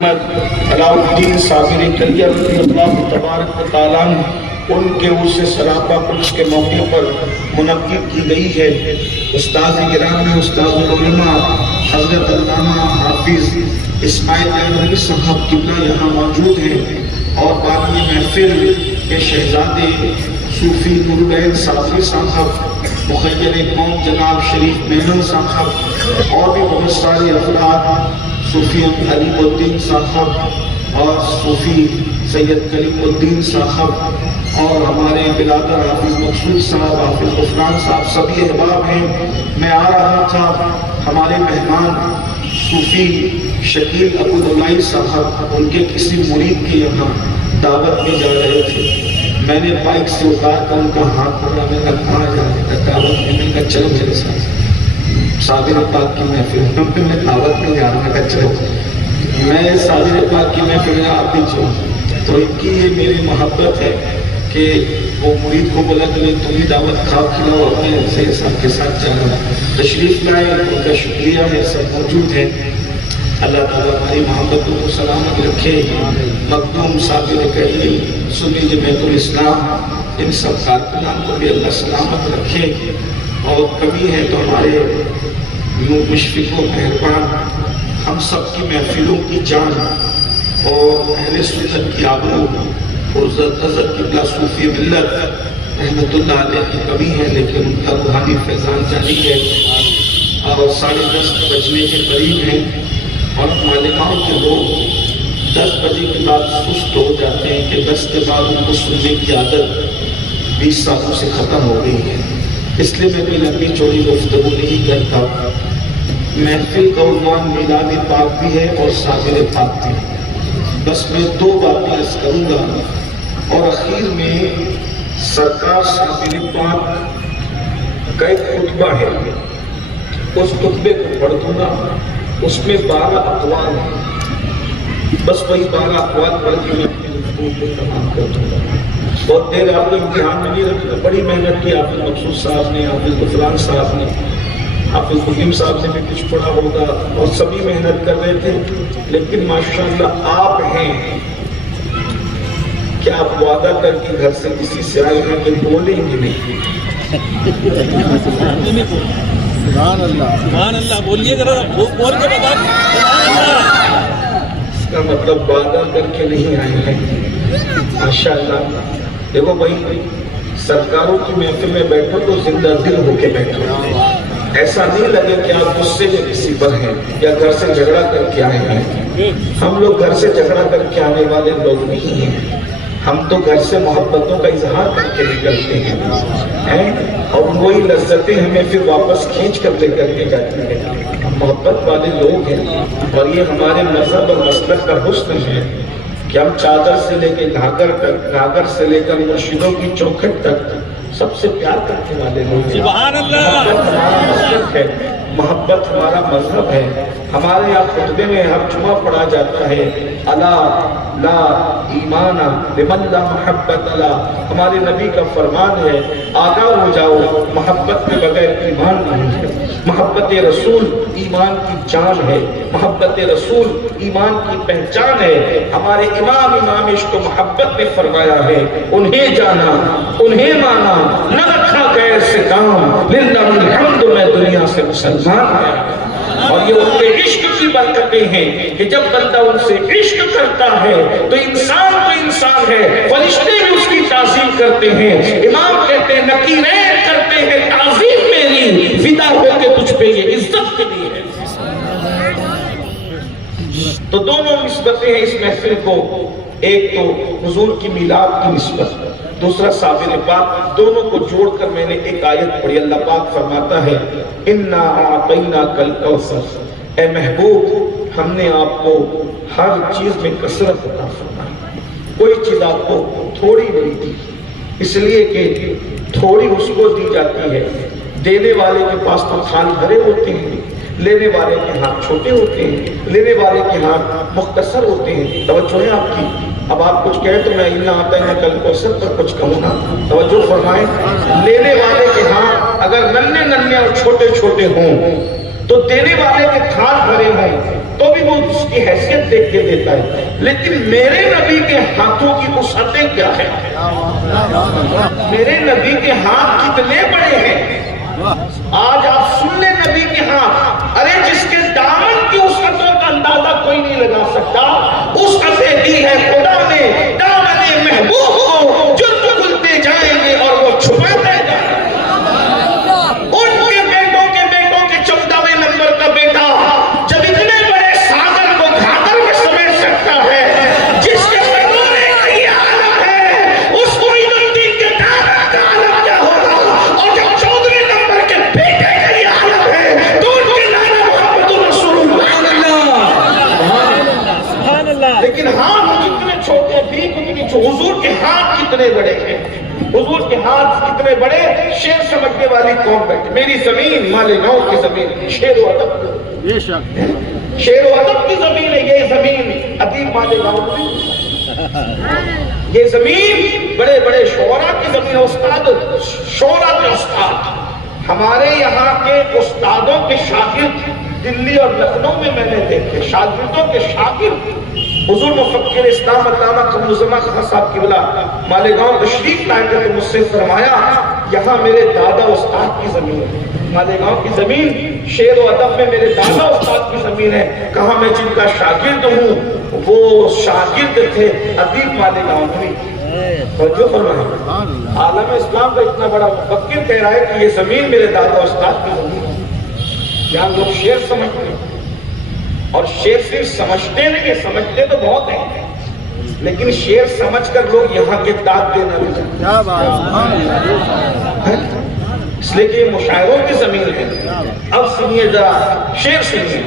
علاء الدین صابری کلیہ رضی اللہ تبارک و تعالیٰ ان کے عرص سراپا کلش کے موقع پر منعقد کی گئی ہے۔ استاذ گرامی استاذ العلماء حضرت علامہ حافظ اسماعیل احمدی صاحب قبلہ یہاں موجود ہیں، اور باقی محفل کے شہزادے صوفی نورالعین صافی صاحب، مخیر قوم جناب شریف میمن صاحب، اور بھی بہت سارے افراد، صوفی حلیم الدین صاحب اور صوفی سید کلیم الدین صاحب اور ہمارے برادر حافظ مقصود صاحب، حافظ غفران صاحب، سبھی احباب ہیں۔ میں آ رہا تھا، ہمارے مہمان صوفی شکیل ابوالعلائی صاحب ان کے کسی مرید کے یہاں دعوت میں جا رہے تھے۔ میں نے بائک سے اتار کر ان کا ہاتھ پکڑا، میں نے کہا کہاں جا رہے ہیں؟ دعوت میں۔ میں نے کہا چلو میرے ساتھ، صابر پاک کی محفل میں دعوت میں جا رہا ہے، چلو۔ میں صابر پاک کی محفل میں آپ بھی چلو، تو ان کی یہ میری محبت ہے کہ وہ مرید کو بولا کہ تم بھی دعوت کھاؤ کھلاؤ، اپنے سے سب کے ساتھ جانا، تشریف لائے، ان کا شکریہ ہے، سب موجود ہیں۔ اللہ تعالیٰ ہماری محبتوں کو سلامت رکھے۔ مخدوم صابر کریم سنی جماعت الاسلام ان سب کارکنان کو بھی اللہ سلامت رکھے، اور کمی ہے تو ہمارے مشفق و مہربان ہم سب کی محفلوں کی جان اور اہل سنت کی آبرو اور حضرت قبلہ صوفی ملت رحمت اللہ علیہ کی کمی ہے، لیکن ان کا روحانی فیضان جاری ہے، اور 10:30 بجنے کے قریب ہیں، اور معلومات کے لوگ 10 بجے کے بعد سست ہو جاتے ہیں کہ 10 کے بعد ان کو سننے کی عادت 20 سالوں سے ختم ہو گئی ہے۔ اس لیے میں کوئی لمبی چوڑی گفتگو نہیں کرتا۔ محفل کا عنوان میلاد پاک بھی ہے اور صابر پاک بھی ہے۔ بس میں 2 باتیں عرض کروں گا، اور اخیر میں سرکار صابر پاک کا ایک خطبہ ہے، اس خطبے کو پڑھ دوں گا۔ اس میں 12 اقوال ہیں، بس وہی 12 اقوال پڑھ کے میں اپنی گفتگو کو تمام کر دوں گا۔ بہت دیر آپ کو امتحان میں نہیں رکھا، بڑی محنت کی حافظ مقصود صاحب نے، حافظ غفران صاحب نے، حافظ حکیم صاحب نے بھی کچھ پڑھا ہوگا، اور سبھی محنت کر رہے تھے، لیکن ماشاءاللہ آپ ہیں کہ آپ وعدہ کر کے گھر سے کسی سے آئے ہیں کہ بولیں گے نہیں۔ سبحان اللہ، سبحان اللہ، بولیے ذرا، بول کے بتا۔ اس کا مطلب وعدہ کر کے نہیں آئے ہیں، ماشاءاللہ۔ دیکھو بھائی، سرکاروں کی محفل میں بیٹھو تو زندہ دل ہو کے بیٹھو، ایسا نہیں لگے کہ آپ غصے میں کسی پر ہیں یا گھر سے جھگڑا کر کے آئے ہیں۔ ہم لوگ گھر سے جھگڑا کر کے آنے والے لوگ نہیں ہیں، ہم تو گھر سے محبتوں کا اظہار کر کے نکلتے ہیں، اور وہی لذتیں ہمیں پھر واپس کھینچ کر لے کر کے جاتی ہیں۔ ہم محبت والے لوگ ہیں، اور یہ ہمارے مذہب اور مسلک کا حسن ہے کہ ہم چادر سے لے کے گھاگھر سے لے کر مرشدوں کی چوکھٹ تک سب سے پیار کرنے والے لوگ ہیں۔ سبحان اللہ، محبت ہمارا مسلک ہے، محبت ہمارا مذہب ہے۔ ہمارے یہاں خطبے میں ہر جمعہ پڑھا جاتا ہے، الا لا ایمان لمن لا محبت لا۔ ہمارے نبی کا فرمان ہے، آگاہ ہو جاؤ، محبت کے بغیر ایمان نہیں ہے۔ محبت رسول ایمان کی جان ہے، محبت رسول ایمان کی پہچان ہے۔ ہمارے امام عشق و محبت نے فرمایا ہے، انہیں جانا، انہیں مانا، نہ رکھا غیر سے کام، للہ الحمد میں دنیا سے مسلمان ہے۔ اور یہ ان کے عشق کی برکتیں ہیں کہ جب بندہ ان سے عشق کرتا ہے تو انسان ہے، فرشتے بھی اس کی تعظیم کرتے ہیں۔ امام کہتے ہیں نکیرین کرتے ہیں تعظیم میری، فدا ہو کے تجھ پہ یہ عزت کے لیے ہے۔ تو دونوں نسبتیں ہیں اس محفل کو، ایک تو حضور کی میلاد کی نسبت، دوسرا صابر پاک، دونوں کو جوڑ کر میں نے ایک آیت پڑھی۔ اللہ پاک فرماتا ہے، اِنَّا أَعْطَيْنَاكَ الْكَوْثَرَ، اے محبوب ہم نے آپ کو ہر چیز میں کثرت عطا فرمائی، کوئی چیز آپ کو تھوڑی نہیں دی، اس لیے کہ تھوڑی اس کو دی جاتی ہے، دینے والے کے پاس تو تھال بھرے ہوتے ہیں، لینے والے کے ہاتھ چھوٹے ہوتے ہیں، لینے والے کے ہاتھ مختصر ہوتے ہیں۔ توجہ ہے آپ کی؟ اب آپ کچھ کہیں تو میں اِنَّا أَعْطَيْنَاكَ الْكَوْثَرَ پر کچھ کہوں نا، توجہ فرمائیں۔ لینے والے کے ہاتھ اگر ننھے اور چھوٹے ہوں تو دینے والے کے تھال بھرے ہوں، تو بھی وہ اس کی حیثیت دیکھ کے دیتا ہے. لیکن میرے نبی کے ہاتھوں کی وسعتیں کیا ہے؟ میرے نبی کے ہاتھ کتنے بڑے ہیں. آج آپ سن لیں نبی کے ہاتھ. ارے جس کے دامن کی وسعتوں کا اندازہ کوئی نہیں لگا سکتا، وسعتیں دی ہے خدا نے دامن محبوب کو، جو کھلتے جائیں گے اور وہ چھپاتے جائیں گے. ان کے بیٹوں کے 14ویں نمبر کا بیٹا جب اتنے بڑے ساگر کو گھاگر میں سمیٹ سکتا ہے، جس کے پیغمبر کا یہ عالم ہے، اس کو عید الدین کے دادا کا عالم کیا ہوگا. اور جب 14ویں نمبر کے بیٹے کا یہ عالم ہے تو ان کے نانا محمد رسول اللہ. لیکن ہاتھ جتنے چھوٹے بھی حضور کے ہاتھ کتنے بڑے ہیں. حضور کے ہاتھ کتنے بڑے. شیر سمجھنے والی قوم بیٹھے. میری زمین مالیگاؤں کی زمین، شیر و ادب، شیر و ادب کی زمین ہے یہ زمین. ادیب مالیگاؤں کی یہ زمین بڑے بڑے شعراء کی زمین. استاد شعراء کے استاد، ہمارے یہاں کے استادوں کے شاگرد دلی اور لکھنؤ میں میں نے دیکھے. شاگردوں کے شاگرد حضور مفکر اسلام علامہ قمرالزمان خان صاحب کی بلا مالیگاؤں تشریف لائے تھے تو مجھ سے فرمایا یہاں میرے دادا استاد کی زمین ہے. مالیگاؤں کی زمین شعر و ادب میں میرے دادا استاد کی زمین ہے. کہاں میں جن کا شاگرد ہوں وہ شاگرد تھے ادیب مالیگاؤں میں. توجہ فرمائیں. عالم اسلام کا اتنا بڑا مفکر کہہ رہا ہے کہ یہ زمین میرے دادا استاد کی زمین ہے. یہاں لوگ شعر سمجھتے ہیں اور شعر صرف سمجھتے نہیں، سمجھتے تو بہت ہیں لیکن شعر سمجھ کر لوگ یہاں کے داد دینا بھی چاہتے ہیں. اس لیے کہ یہ مشاعروں کی زمین ہے. اب سنیے ذرا شعر سنیے.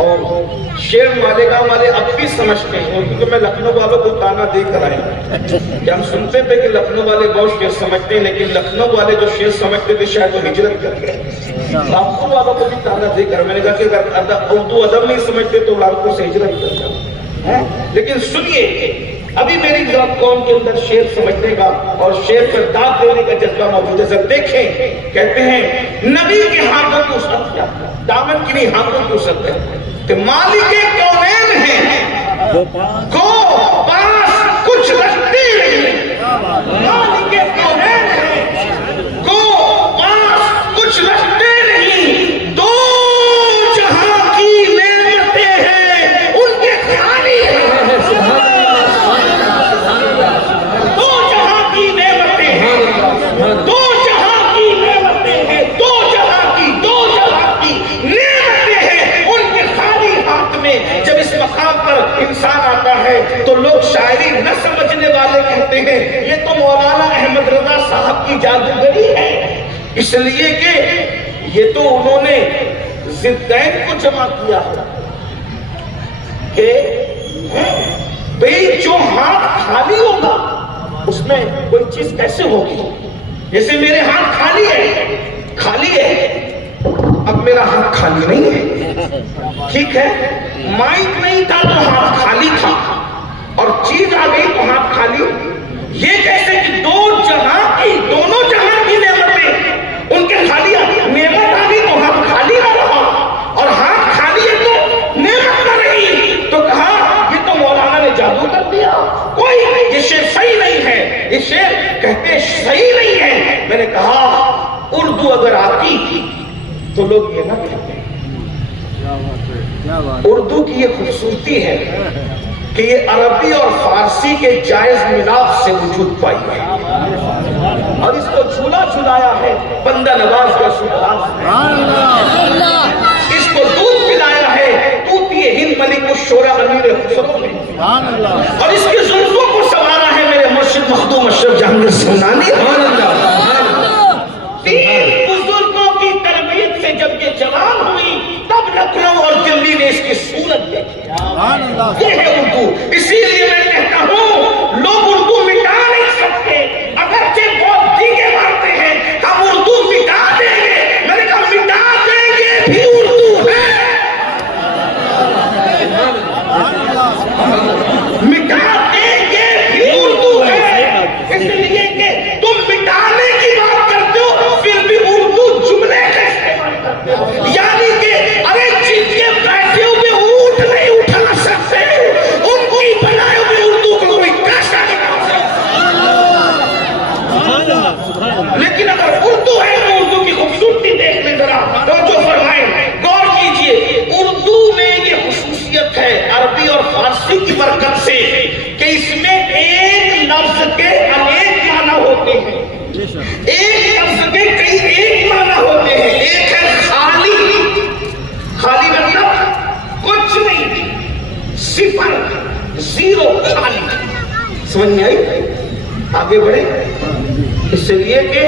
اور شعر مالیگاؤں والے اب بھی سمجھتے ہیں کیونکہ میں لکھنؤ والوں کو تانا دے کر آیا کہ ہم سنتے تھے کہ لکھنؤ والے بہت شعر سمجھتے ہیں لیکن لکھنؤ والے جو شعر سمجھتے تھے شاید وہ ہجرت کر گئے. رامپور والوں کو بھی تانا دے کر میں نے کہا کہ اگر اردو ادب نہیں سمجھتے تو رامپور سے ہجرت کر جاؤ. لیکن سنیے ابھی میری قوم کے اندر شعر سمجھنے کا اور شعر پر داد دینے کا جذبہ موجود ہے. ذرا دیکھیں کہتے ہیں نبی کے ہاتھوں کی وسعت کیا، دامن کی نہیں ہاتھوں کی وسعت ہے. کہ مالک کونین ہیں کو پاس کچھ رکھتے نہیں. مالک کونین ہیں کو پاس کچھ رکھتے نہیں. دو جہاں کی نعمتیں ہیں ان کے خالی ہیں. دو جہاں کی نعمتیں ہیں، دو جہاں کی نعمتیں ہیں، دو جہاں کی نعمتیں ہیں ان کے خالی ہاتھ میں. جب اس مقام پر انسان آتا ہے تو لوگ شاعری نہ سمجھنے والے کہتے ہیں یہ تو مولانا احمد رضا صاحب کی جادوگری ہے. اس لیے کہ یہ تو انہوں نے ضدین کو جمع کیا کہ بھئی جو ہاتھ خالی ہوگا اس میں کوئی چیز کیسے ہوگی. جیسے میرے ہاتھ خالی ہے. اب میرا ہاتھ خالی نہیں ہے، ٹھیک ہے. مائک نہیں تھا تو ہاتھ خالی تھا اور چیز آ گئی تو ہاتھ خالی. یہ کیسے کہ دونوں جہاں کی نعمتیں ان کے خالی آ گئی. نعمت آ گئی تو ہاتھ خالی نہ رہا اور ہاتھ خالی ہے تو نعمت نہ رہی. تو کہا یہ تو مولانا نے جادو کر دیا. کوئی یہ شعر صحیح نہیں ہے. یہ شعر کہتے صحیح نہیں ہے. میں نے کہا اردو اگر آتی تو لوگ یہ نہ کہتے. اردو کی یہ خوبصورتی ہے کہ یہ عربی اور فارسی کے جائز ملاپ سے وجود پائی ہے اور اس کو جھولا جھلایا ہے بندہ نواز کا سلطان. اس کو دودھ پلایا ہے طوطی ہند ملک الشورى امیر خسرو نے اور اس کے زلفوں کو سنوارا ہے میرے مرشد مخدوم اشرف جہانگیر سمنانی. تین بزرگوں کی تربیت سے جب یہ جوان ہوئی تب لکھنؤ اور دلی نے اس کی صورت دیکھی. یہ ہے اردو. اسی لیے میں کہتا ہوں لوگ اردو مٹا نہیں سکتے اگرچہ بہت دیگے مارتے ہیں. ہم اردو مٹا دیں گے. میں نے کہا مٹا دیں گے بھی اردو ہے. مٹا دیں گے بھی اردو ہے. اس لیے کہ تم مٹانے کی بات کرتے ہو پھر بھی اردو جملے کا استعمال کرتے ہو. یعنی کہ ارے جن کے فارسی کی برکت سے کہ اس میں ایک لفظ کے انیک معنی ہوتے ہیں، ایک لفظ کے کئی ایک معنی ہوتے ہیں. ایک ہے خالی، خالی مطلب کچھ نہیں، صفر، زیرو، خالی. سمجھ میں آئی؟ آگے بڑھے. اس لیے کہ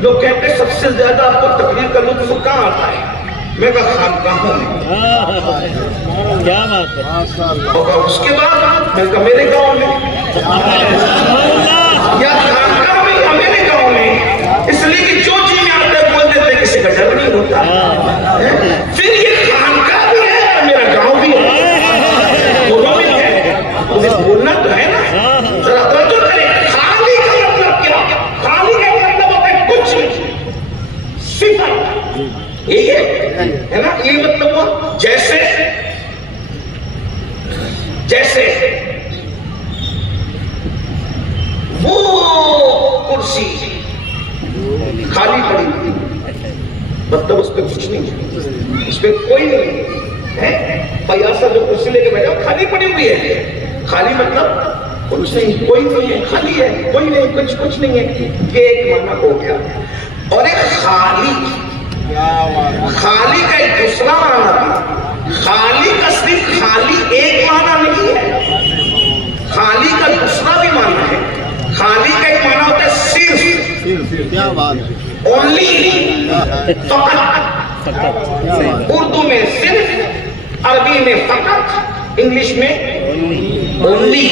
لوگ کہتے ہیں سب سے زیادہ آپ کو تقریر کا لطف کہاں آتا ہے؟ میں کہا خانقاہوں میں. کیا بات ہے. اور اس کے بعد میں کہا میرے گاؤں میں، یا خانقاہ میں یا میرے گاؤں میں. اس لیے کہ جو جی میں آتا ہے بول دیتے کسی کا ڈر نہیں ہوتا. پھر یہ خانقاہ بھی ہے اور میرا گاؤں بھی ہے، دونوں بھی ہے. مجھے بولنا تو ہے نا، ذرا توجہ کریں. خالی کا مطلب کیا؟ خالی کا مطلب ہوتا ہے کچھ نہیں، صفر. یہی ہے نا، یہ مطلب ہوا. جیسے وہ کرسی خالی پڑی ہوئی، مطلب اس پہ کچھ نہیں، اس پہ کوئی نہیں ہے. پیاسا جو کرسی لے کے بیٹھا خالی پڑی ہوئی ہے. خالی مطلب کچھ نہیں، کوئی نہیں ہے، خالی ہے، کوئی نہیں، کچھ نہیں ہے. یہ ایک معنی ہو گیا. اور ایک خالی کا ایک دوسرا معنی بھی. خالی کا صرف خالی ایک معنی نہیں ہے، خالی کا دوسرا بھی معنی ہے. خالی کا ایک معنی ہوتا ہے صرف، کیا بات ہے. اونلی، فقط. اردو میں صرف، عربی میں فقط، انگلش میں اونلی.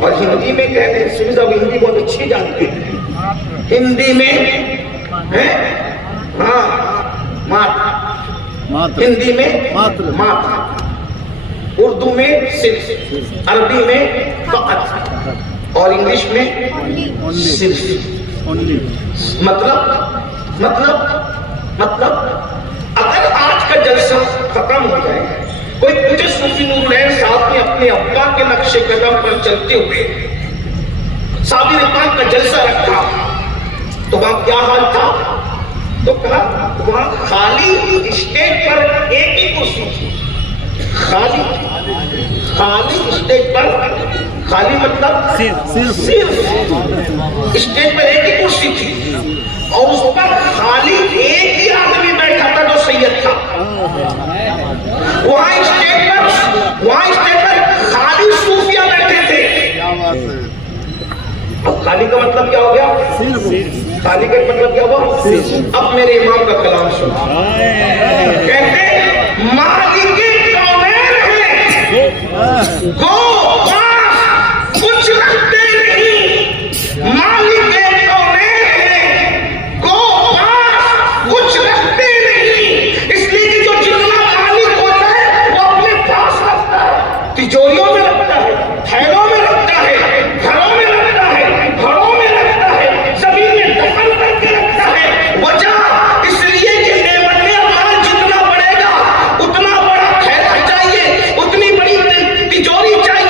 اور ہندی میں کہتے ہیں، سمجھ صاحب ہندی بہت اچھی جانتے ہیں. ہندی میں ہاں ماتر، ہندی میں ماتر، اردو میں صرف، عربی میں فقط، اور انگلش میں صرف. مطلب اگر آج کا جلسہ ختم ہو جائے، کوئی پوچھے صوفی نور العین صاحب نے اپنے ابا کے نقش قدم پر چلتے ہوئے صابر پاک کا جلسہ رکھا تو وہاں کیا حال تھا؟ تو کہا وہاں خالی اسٹیج پر ایک ہی کرسی تھی. خالی اسٹیج پر، خالی مطلب صرف اسٹیج پر ایک ہی کرسی تھی، اور اس پر خالی ایک ہی آدمی بیٹھا تھا جو سید تھا. وہاں اسٹیج پر خالی صوفیہ بیٹھے تھے. اب خالی کا مطلب کیا ہو گیا؟ خالی کا مطلب کیا ہوا؟ اب میرے امام کا کلام سنو. کہتے مالک کونین ہے، گو پاس کچھ رکھتے نہیں. مالک کونین ہے، گو پاس کچھ رکھتے نہیں. اس لیے کہ جو جتنا مالک ہوتا ہے وہ اپنے پاس رکھتا ہے، تجوریوں میں رکھتا ہے، تھیلوں میں رکھتا ہے، گھروں میں رکھتا ہے، گھروں میں رکھتا ہے، زمین میں دفن کر کے رکھتا ہے. وجہ اس لیے کہ نعمت مال جتنا بڑھے گا اتنا بڑا تھیلا چاہیے، اتنی بڑی تجوری چاہیے.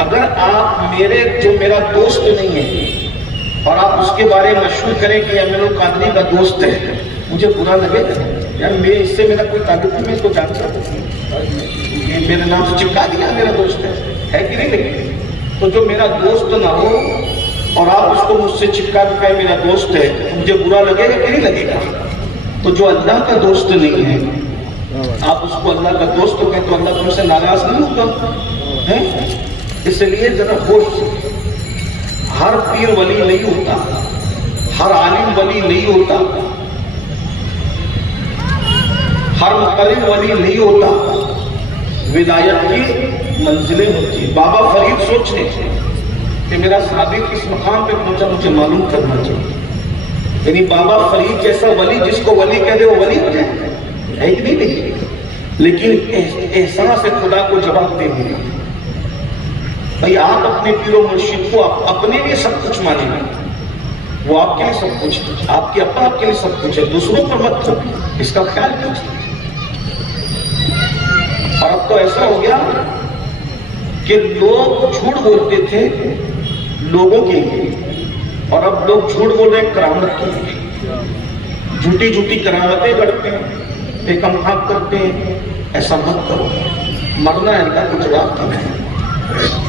اگر آپ میرا دوست نہیں ہے اور آپ اس کے بارے میں مشہور کریں کہ یہ میرے قادری کا دوست ہے، مجھے برا لگے گا یار، اس سے میرا کوئی تعلق نہیں، میں اس کو جانتا ہوں، یہ میرے نام سے چپکا دیا میرا دوست ہے کہ نہیں؟ لیکن تو جو میرا دوست نہ ہو اور آپ اس کو مجھ سے چپکا دکھائے میرا دوست ہے، تو مجھے برا لگے گا کہ نہیں لگے گا؟ تو جو اللہ کا دوست نہیں ہے آپ اس کو اللہ کا دوست ہو گئے تو اللہ تم سے ناراض نہیں ہوگا؟ اس لیے ذرا ہوش، ہر پیر ولی نہیں ہوتا، ہر عالم ولی نہیں ہوتا، ہر مقرب ولی نہیں ہوتا، ولایت کی منزلیں ہوتی ہیں۔ بابا فرید سوچ رہے تھے کہ میرا صحابی کس مقام پہ پہنچا، مجھے معلوم کرنا چاہیے، یعنی بابا فرید جیسا ولی جس کو ولی کہہ دے وہ ولی ہو جائے، ہے کہ نہیں؟ لیکن احساس خدا کو جواب دے دیا، بھائی آپ اپنے پیر و مرشد کو اپنے لیے سب کچھ مانیں گے، وہ آپ کے لیے سب کچھ، آپ کے ابا آپ کے لیے سب کچھ ہے، دوسروں پر مت ہو، اس کا خیال کیجیے۔ اور اب تو ایسا ہو گیا کہ لوگ جھوٹ بولتے تھے لوگوں کے لیے، اور اب لوگ جھوٹ بول رہے ہیں کرامت کے لیے، جھوٹی جھوٹی کرامتیں کرتے ہیں، ایکم خاک کرتے ہیں۔ ایسا مت کرو، مرنا ہے کا کچھ جواب تھا۔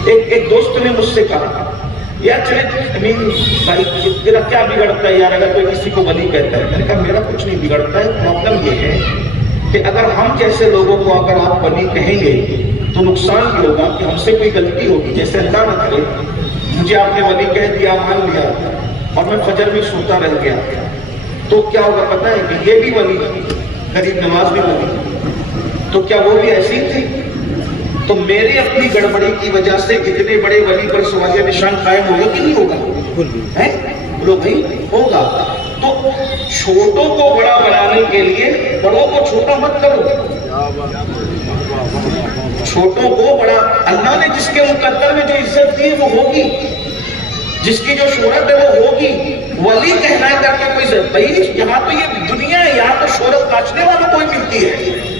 ایک دوست نے مجھ سے کہا یار چلے بھائی تیرا کیا بگڑتا ہے یار اگر کوئی کسی کو ولی کہتا ہے؟ میں نے کہا میرا کچھ نہیں بگڑتا ہے، پرابلم یہ ہے کہ اگر ہم جیسے لوگوں کو اگر آپ ولی کہیں گے تو نقصان یہ ہوگا کہ ہم سے کوئی غلطی ہوگی، جیسے اللہ نہ کرے مجھے آپ نے ولی کہہ دیا، مان لیا، اور میں فجر میں سوتا رہ گیا، تو کیا ہوگا پتہ ہے کہ یہ بھی ولی، غریب نواز بھی ولی، تو کیا وہ بھی ایسی تھی؟ تو میرے اپنی گڑبڑی کی وجہ سے اتنے بڑے ولی پر سوال نشان قائم ہوگا کہ نہیں ہوگا؟ بولو بھائی ہوگا۔ تو چھوٹوں کو بڑا بنانے کے لیے بڑوں کو چھوٹا مت کرو، چھوٹوں کو بڑا، اللہ نے جس کے مقدر میں جو عزت دی وہ ہوگی، جس کی جو شہرت ہے وہ ہوگی۔ ولی کہنا کر کے کوئی ضرورت بھائی، یہاں تو یہ دنیا ہے، یہاں تو شہرت کاٹنے والوں کو بھی ملتی ہے،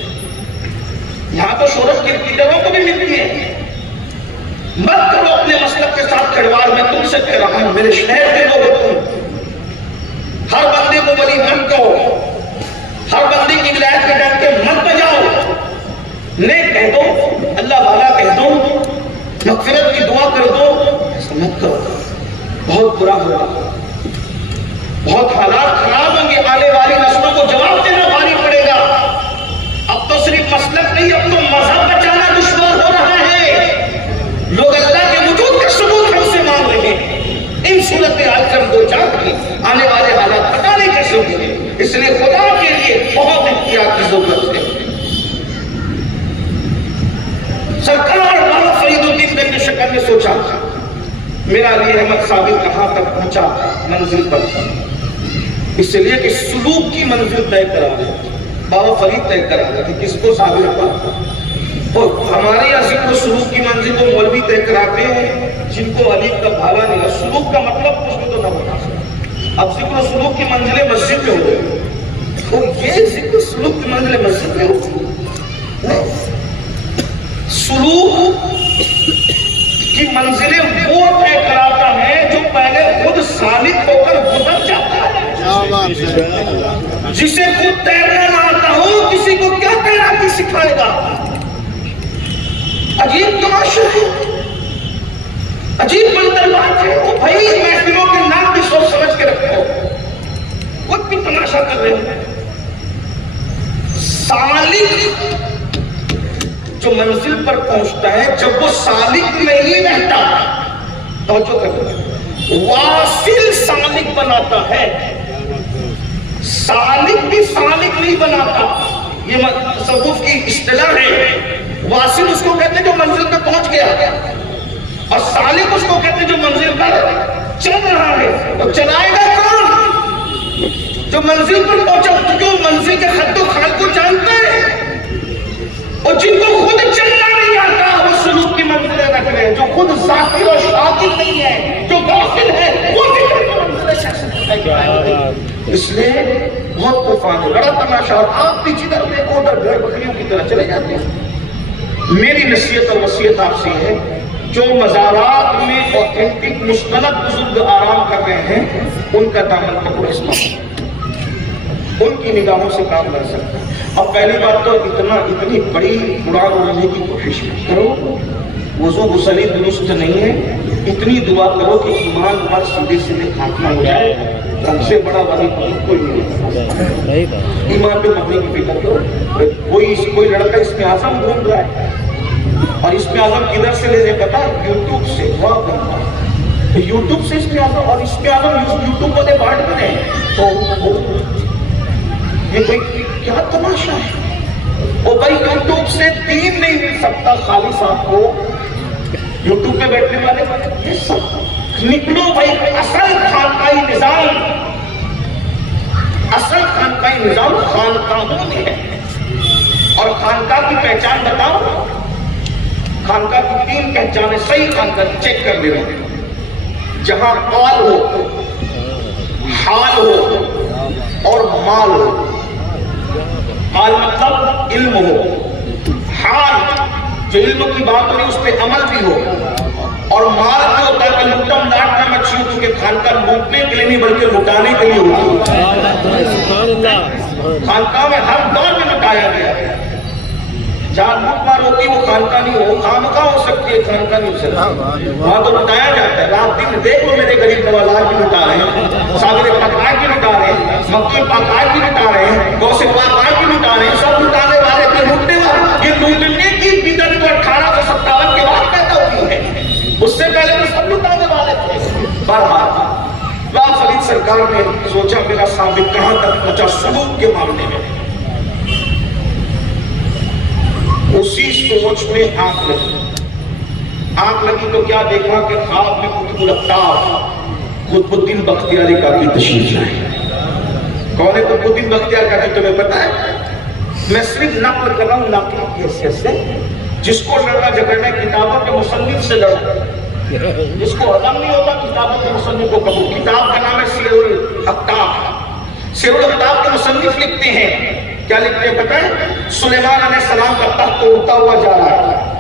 یہاں تو شہرت کرکٹروں کو بھی ملتی ہے۔ مت کرو اپنے مسلک کے ساتھ کھڑواڑ، میں تم سے کہہ رہا ہوں، میرے شہر کے لوگوں تم ہر بندے کو ولی مت کہو، ہر بندے کی ولایت کے ڈر کے مت بجاؤ، نیک کہہ دو، اللہ والا کہہ دو، مغفرت کی دعا کر دو، ایسا مت کرو، بہت برا ہوگا، بہت حالات خراب ہوں گے، آنے والی نسلوں کو جواب دینا بھاری پڑے گا۔ اب تو صرف مسلک نہیں، اب تو مذہب بچانا دشوار ہو رہا ہے، لوگ اللہ کے وجود کا ثبوت ہم سے مان رہے ہیں۔ ان صورتحال سے ہم دو چار کی آنے والے حالات پتہ نہیں کیسے ہوں گے، اس لیے خدا کے لیے بہت احتیاط کی ضرورت ہے۔ سرکار بابا فرید الدین گنج شکر نے سوچا میرا علی احمد ثابت کہاں تک پہنچا منزل پر، اس لیے کہ سلوک کی منزل طے کرا رہے، بابا فرید طے کرا رہے کہ کس کو ثابت کرتا، اور ہمارے یہاں ذکر و سلوک کی منزل کو مولوی طے کراتے ہیں جن کو علی کا بھالا نہیں ہے، سلوک کا مطلب کچھ بھی تو نہ بتا سکتا۔ اب ذکر و سلوک کی منزلیں مسجد میں ہو گئی، اور یہ ذکر و سلوک کی منزلیں مسجد میں ہو گئی، سلوک کی منزلیں وہ طے کراتا ہے جو پہلے خود سالک ہو کر گزر جاتا ہے، جسے خود تیرنا نہ آتا ہو کسی کو کیا تیراکی سکھائے گا؟ عجیب تماشا ہے، عجیب منظر بات ہے۔ وہ بھائی محفلوں کے نام بھی سوچ سمجھ کے رکھو، خود بھی تماشا کر رہے ہیں۔ سالک جو منزل پر پہنچتا ہے جب وہ سالک نہیں رہتا، توجہ کرو، واصل سالک بناتا ہے، سالک بھی سالک نہیں بناتا، یہ تصوف کی اصطلاح ہے۔ واصل اس کو کہتے ہیں جو منزل پہ پہنچ گیا، اور سالک اس کو کہتے ہیں جو منزل پر چل رہا ہے۔ تو چلائے گا کون؟ جو منزل پر پہنچا، جو منزل کے خط و خال کو جانتا ہے، اور جن کو خود چلنا نہیں آتا وہ سلوک کی منزلیں رکھ رہے ہیں، جو خود ذاکر اور شاکر نہیں ہے، جو غافل ہے، وہ ذکر کی منزلیں شخص۔ اس لیے بہت طوفان ہے، بڑا تماشا، آپ بھی جدھر دیکھو ادھر بھیڑ بکریوں کی طرح چلے جاتے ہیں۔ میری نصیحت اور وصیت آپ سے ہے جو مزارات میں اوتھینٹک مستند بزرگ آرام کر رہے ہیں ان کا دامن پکڑو اس وقت، ان کی نگاہوں سے کام کر سکتے ہیں۔ اب پہلی بات تو اتنی بڑی قرآن اڑانے کی کوشش مت کرو، وضو غسلی درست نہیں ہے، اتنی دعا کرو کہ ایمان پر سیدھے سیدھے خاتمہ ہو جائے، ہم سے بڑا ولی کوئی نہیں۔ ایمان پہ مرنے کی فکر کرو۔ کوئی لڑکا اس میں اعظم ڈھونڈ رہا ہے، اور اس میں اعظم کدھر سے لے پتا ہے؟ یوٹیوب سے۔ یوٹیوب سے اس میں اعظم، اور اس میں اعظم یوٹیوب والے بانٹ بنے تو یہ کوئی کیا تماشا ہے؟ وہ بھائی یوٹیوب سے دین نہیں مل سکتا خالص آپ کو، یوٹیوب پہ بیٹھنے والے یہ سب نکلو بھائی۔ اصل خانقاہی نظام خانقاہوں میں ہے، اور خانقاہ کی پہچان بتاؤ۔ خانقاہ کی 3 پہچانیں صحیح خانقاہ چیک کر لے رہے ہیں، جہاں قال ہو، حال ہو اور مال ہو۔ حال مطلب علم ہو، حال جو علم کی بات ہو رہی اس پہ عمل بھی ہو، اور مال جو ہوتا ہے کہ لٹم لاٹ کا مچھی ہو، کیونکہ خانقاہ لوٹنے کے لیے نہیں بلکہ لٹانے کے لیے ہوتی ہے۔ خانقاہ میں ہر دور میں لٹایا گیا ہے، جہاں لوٹ مار ہوتی وہ خانقاہ نہیں ہو، خانقاہ ہو سکتی ہے، خانقاہ نہیں ہو سکتی، وہاں تو لٹایا جاتا ہے۔ رات دن دیکھ لو میرے غریب نواز آج بھی لٹا رہے ہیں، صابر پاک آج بھی لٹا رہے ہیں، مکی پاک آج بھی لٹا رہے ہیں، غوث پاک آج بھی لٹا رہے ہیں، سب لٹانے والے تھے، لوٹنے والے۔ یہ لوٹنے کی بدعت تو 1857 کے بعد پیدا ہوئی ہے، اس سے پہلے تو سب لٹانے والے تھے۔ بہرحال لال فرید سرکار نے سوچا میرا ثابت کہاں تک پہنچا سلوک کے معاملے میں۔ اسی سوچ میں آنکھ لگی تو کیا دیکھا کہ خواب میں قطب الافطار قطب الدین بختیاری کاکی تشریف لائے۔ کون ہے قطب الدین بختیار کاکی؟ تمہیں پتا ہے؟ میں صرف نقل کر رہا ہوں نقل کی حیثیت سے، جس کو لڑنا جھگڑنا کتابوں کے مصنف سے لڑا، جس کو ہضم نہیں ہوتا کتابوں کے مصنف کو قبول۔ کتاب کا نام ہے سیر الاقطاب۔ سیر الاقطاب کے مصنف لکھتے ہیں، کیا لکھتے ہیں پتہ ہے؟ سلیمان علیہ السلام کا تخت اڑتا ہوا جا رہا ہے،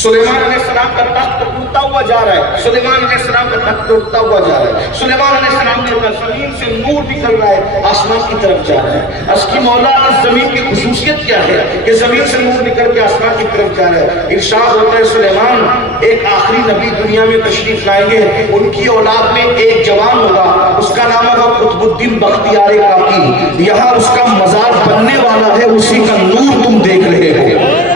سلیمان علیہ السلام کا تخت اڑتا ہوا جا رہا ہے، سلیمان علیہ السلام کا تخت اڑتا ہوا جا رہا ہے، سلیمان علیہ السلام کے زمین سے نور نکل رہا ہے، آسمان کی طرف جا رہا ہے۔ اس کی مولا اس زمین کی خصوصیت کیا ہے کہ زمین سے نور نکل کے آسمان کی طرف جا رہا ہے؟ ارشاد ہوتا ہے سلیمان ایک آخری نبی دنیا میں تشریف لائیں گے، ان کی اولاد میں ایک جوان ہوگا، اس کا نام ہوگا قطب الدین بختیار کاکی، یہاں اس کا مزار بننے والا ہے، اسی کا نور تم دیکھ رہے ہو۔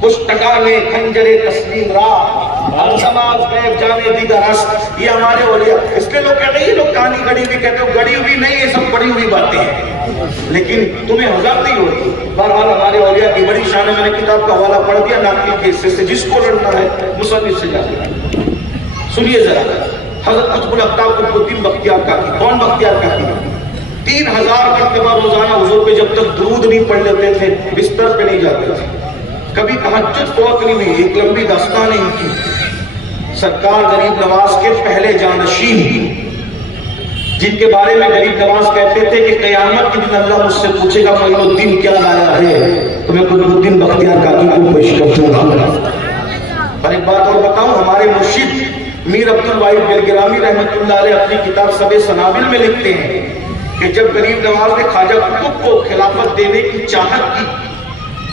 کچھ ٹکانے کھنجرے تسلیم راہ ہم سماج غیب جانے دیگر است، یہ ہمارے اولیاء۔ اس کے لوگ کہتے ہیں یہ لوگ کہانی گڑی ہوئی، کہتے ہیں گڑی ہوئی نہیں، یہ سب پڑی ہوئی باتیں ہیں، لیکن تمہیں ہضم نہیں ہوتی۔ بہرحال ہمارے اولیاء کی بڑی شان ہے، میں نے کتاب کا حوالہ پڑھ دیا ناقل کے حصے سے، جس کو لڑنا ہے مصنف سے جا کے سنیے ذرا۔ حضرت قطب الافطار قطب الدین بختیار کاکی، کون بختیار کاکی؟ 3000 مرتبہ روزانہ حضور پہ جب تک درود نہیں پڑھ لیتے تھے بستر پہ نہیں جاتے تھے، کبھی تہجد فوت نہیں ہوئی۔ ایک لمبی داستان ہے ان کی۔ سرکار غریب نواز کے پہلے جانشین، جن کے بارے میں غریب نواز کہتے تھے کہ قیامت کے دن اللہ مجھ سے پوچھے گا معین الدین کیا لایا ہے تو میں قطب الدین بختیار کاکی کو پیش کر دوں گا۔ اور ایک بات اور بتاؤں، ہمارے مرشد میر عبد الواحد بلگرامی رحمۃ اللہ علیہ اپنی کتاب سب سنابل میں لکھتے ہیں کہ جب غریب نواز نے خواجہ قطب کو خلافت دینے کی چاہت کی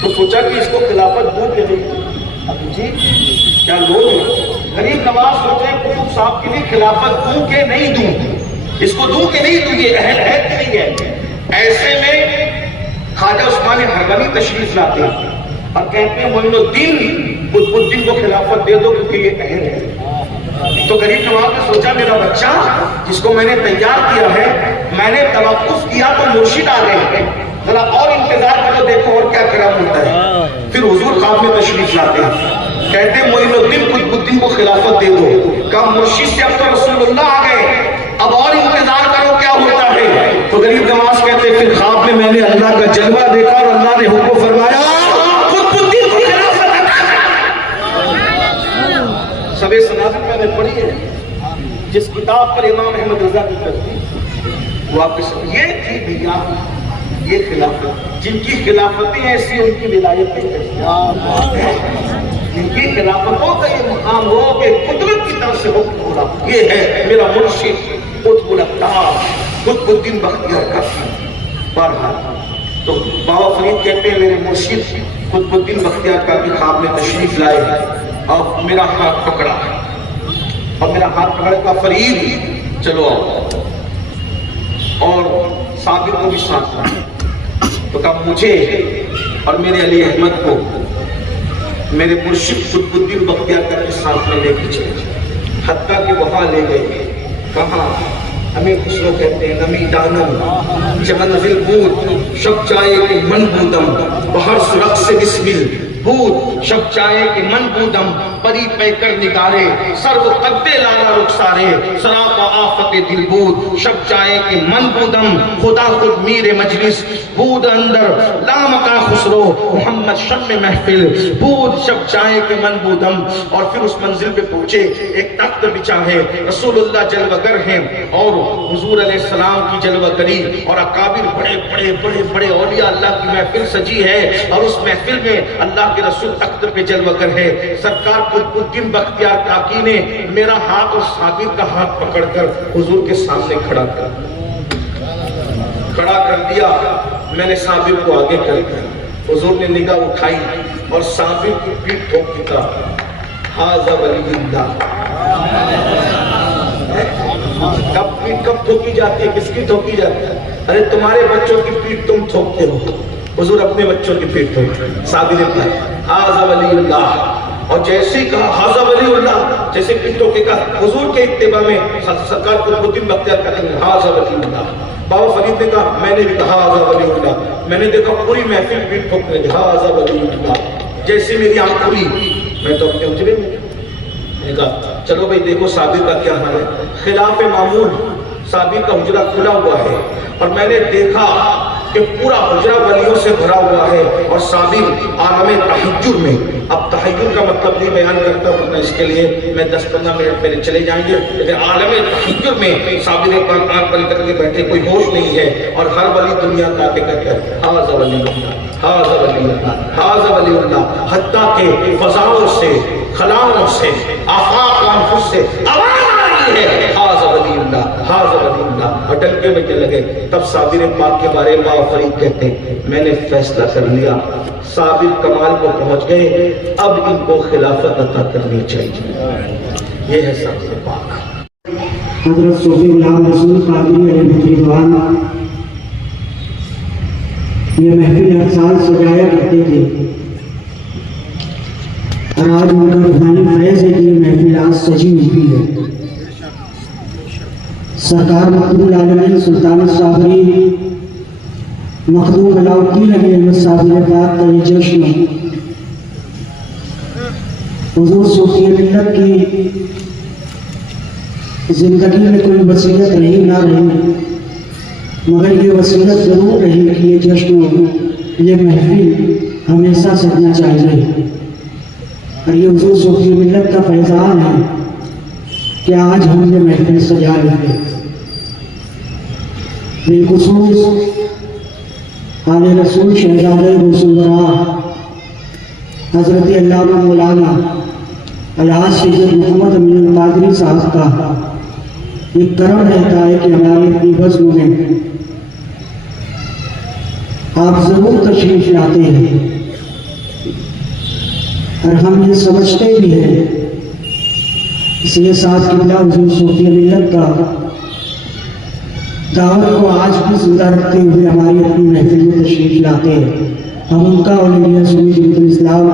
تو سوچا کہ اس کو خلافت دوں کہ نہیں؟ جی کیا لوگ ہیں غریب نواز سوچے قطب صاحب کے لیے خلافت دوں کہ نہیں دوں، اس کو دوں کہ نہیں دوں، یہ اہل ہے کہ نہیں ہے؟ ایسے میں خواجہ عثمان حربلی تشریف لاتے ہیں اور کہتے ہیں معین الدین قطب الدین کو خلافت دے دو کیونکہ یہ اہل ہے۔ تو غریب نواز نے سوچا میرا بچہ جس کو میں نے تیار کیا ہے، میں نے توقف کیا تو مرشد آ گئے ہیں، ذرا اور انتظار کرو دیکھو اور کیا کرام ہوتا ہے۔ پھر حضور خواب میں تشریف لاتے ہیں، کہتے ہیں معین الدین قطب الدین کو خلافت دے دو۔ کہا مرشد سے اب تو رسول اللہ آ گئے، اب اور انتظار کرو کیا ہوتا ہے۔ تو غریب نواز کہتے ہیں پھر خواب میں نے اللہ کا جلوہ دیکھا اور اللہ نے حکم فرمایا قطب الدین کو خلافت عطا کر۔ سب سنابل میں نے پڑھی ہے، جس کتاب پر امام احمد رضا کی ترتیب وہ آپ کے ساتھ یہ تھی بھیا، یہ خلافت جن کی خلافتیں ایسی ان کی ولایتیں ایسی، جن کی خلافتوں کا یہ مقام ہو کہ قدرت کی طرف سے حکم ہو رہا، یہ ہے میرا مرشد قطب الاقطاب قطب الدین بختیار کاکی۔ بہرحال تو بابا فرید کہتے ہیں میرے مرشد قطب الدین بختیار کاکی خواب میں تشریف لائے اور میرا ہاتھ پکڑا اور میرا ہاتھ پکڑ کا فرید چلو آؤ، اور صابر کو بھی ساتھ رہا تو کہا مجھے اور میرے علی احمد کو میرے مرشد قطب الدین بختیار کے ساتھ میں لے کے چلے، حتیٰ کہ وہاں لے گئے۔ کہاں؟ امیر خسرو کہتے ہیں نمی دانم چمنزل بود شب چائے کے من بودم بہر سرخ سے بسمل بود شب چائے کے من بودم پری پیکر نگارے سرو قدے لالا رخسارے سراپا آفت دل بود شب چائے کے من بودم خدا خود میر مجلس بود اندر لامکا خسرو محمد شم محفل بود شب چائے کے من بودم۔ اور پھر اس منزل پہ پہنچے، ایک تخت بچا ہے، رسول اللہ جلوہ گر ہیں اور حضور علیہ السلام کی جلوہ گری اور اکابر بڑے بڑے بڑے بڑے اولیاء اللہ کی محفل سجی ہے، اور اس محفل میں اللہ کے رسول تخت پہ جلوہ گر ہے۔ سرکار قطب الدین بختیار کاکی نے میرا ہاتھ اور صابر کا ہاتھ پکڑ کر حضور کے سامنے کھڑا کر دیا۔ میں نے صابر کو آگے کر دیا، حضور نے نگاہ اٹھائی اور صابر کی پیٹھ ٹھوک کی کہا ھذا ولی اللہ۔ کب ٹھوکی جاتی ہے؟ کس کی ٹھوکی جاتی ہے؟ ارے تمہارے بچوں کی پیٹھ تم ٹھوکتے ہو، حضور اپنے بچوں کی پیٹھ ٹھوکتے ہیں۔ صابر نے کہا ھذا ولی اللہ، اور جیسے ہی کہا ھذا ولی اللہ، جیسے پیٹھ ٹھوک کے کہا حضور کے اتباع میں سرکار قطب الدین بختیار کہتے ہیں ھذا ولی اللہ۔ بابا فرید نے کہا میں نے بھی کہا ھذا ولی اللہ، میں نے دیکھا پوری محفل پیٹھ ٹھوکنے لگی ھذا ولی اللہ۔ جیسے میری آنکھ کھلی میں تو اپنے اجرے میں نے کہا چلو بھائی دیکھو صابر کا کیا حال ہے۔ خلاف معمول صابر کا حجرہ کھلا ہوا ہے اور میں نے دیکھا کہ پورا حجرہ ولیوں سے بھرا ہوا ہے اور صابر عالم تحجر میں۔ اب تحجر کا مطلب نہیں بیان کرتا ہوں، اس کے لیے میں 10-15 منٹ میرے چلے جائیں گے، لیکن عالم تحجر میں صابر پاک آنکھ بند کر کے بیٹھے، کوئی ہوش نہیں ہے، اور ہر ولی دنیا کا آ کے کہتا ہے ھذا ولی اللہ ھذا ولی اللہ ھذا ولی اللہ، حتیٰ کہ فضاؤں سے خلاؤں سے آفاق انفس سے آواز آ رہی ہے ھذا ولی اللہ ھذا ولی اللہ، اور ڈنکے بجنے لگے۔ تب صابر پاک کے بارے میں بابا فرید کہتے ہیں میں نے فیصلہ کر لیا، صابر کمال کو پہنچ گئے، اب ان کو خلافت عطا کرنی چاہیے۔ یہ ہے صابر پاک۔ حضرت صوفی غلام رسول قادری علیہ رضوان یہ محفل ہر سال سجایا کرتے تھے، اور آج ان کا روحانی فیض ہے کہ یہ محفل آج سجی ہوئی ہے۔ سرکار مقبول العالمین سلطان صابری مخدوم علاء الدین علی احمد صابری پاک کا یہ جشن حضور صوفی ملت کی زندگی میں کوئی وسیلت رہی نہ رہی، مگر یہ وسیلت ضرور رہی کہ یہ جشن یہ محفل ہمیشہ سجنا چاہیے، اور یہ حضور صوفی ملت کا فیضان ہے کہ آج ہم یہ محفل سجا رہے ہیں۔ بالخصوص آل رسول شہزادہ رسول اللہ حضرت علامہ مولانا الحاج سید محمد امین القادری صاحب کا یہ کرم رہتا ہے کہ ہماری اپنی بزم میں آپ ضرور تشریف لاتے ہیں، اور ہم یہ سمجھتے بھی ہیں، اس لیے ساتھ قبلہ حضور صوفی ملت کا دعوت کو آج بھی زندہ رکھتے ہوئے ہماری اپنی محفل میں تشریف لاتے ہیں۔ ہم ان کا اولیا سنی جمعیت الاسلام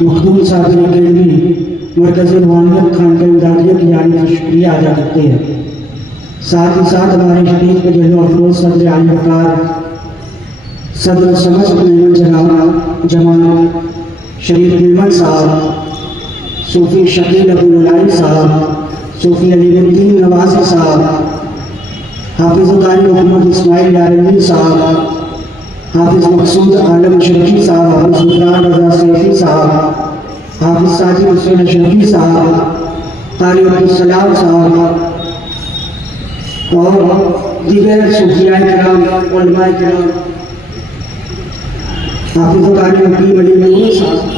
مخدوم صابر اکیڈمی مرکز روحانیت خانقاہ امدادیہ کی جانب سے شکریہ ادا کرتے ہیں۔ ساتھ ہی ساتھ ہمارے اسٹیج پہ جلوہ افروز صدر عالی وقار صدر سمجھ محمد جناب جمال شریف نیمن صاحب، صوفی شکیل ابوالعلائی صاحب، صوفی علی الدین نوازی صاحب، حافظ قاری محمد اسماعیل یارنوی صاحب، حافظ مقصود عالم شرفی صاحب، حافظ سلطان رضا سیفی صاحب، حافظ ساجد حسین شرفی صاحب، قاری عبدالسلام صاحب، اور دیگر صوفیاء کرام، علماء کرام، حافظ قاری مکی ولی نور صاحب،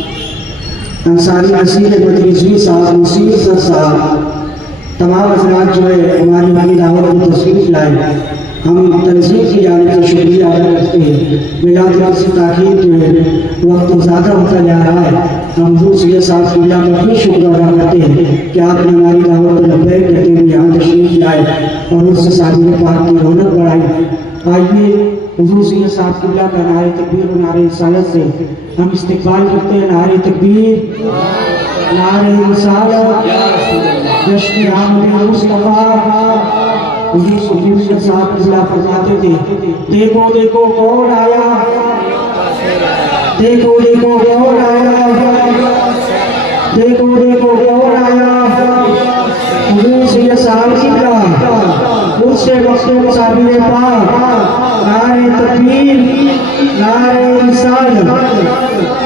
انصاری نصیر مدرسوی صاحب، نصیر سر صاحب، تمام افراد جو ہے ہماری بانی دعوت کو تشریف لائے، ہم تنظیم کی جانب سے شکریہ ادا کرتے ہیں۔ میلاد رات سے تاخیر جو ہے وقت زیادہ ہوتا جا رہا ہے، ہم حضور سید صاحب کی اللہ کا بھی شکر ادا کرتے ہیں کہ آپ نے ہماری دعوت کو لبیک کہتے ہوئے یہاں تشریف لائے اور اس سے ساتھی پاک کی رونق بڑھائی۔ آئیے حضور سید صاحب کی اللہ کا نعرہ تکبیر و نعرہ رسالت سے ہم استقبال کرتے ہیں۔ نعرہ تکبیر، نعرہ رسالت، جشن آمد مصطفیٰ۔ حضور سید صاحب اضلاع فرماتے تھے، دیکھو دیکھو کون آیا، دیکھو دیکھو کون آیا، دیکھو دیکھو کون آیا۔ حضور سید صاحب کی اس سے وقت صابر پاک، نعرہ تکبیر، نعرہ رسالت۔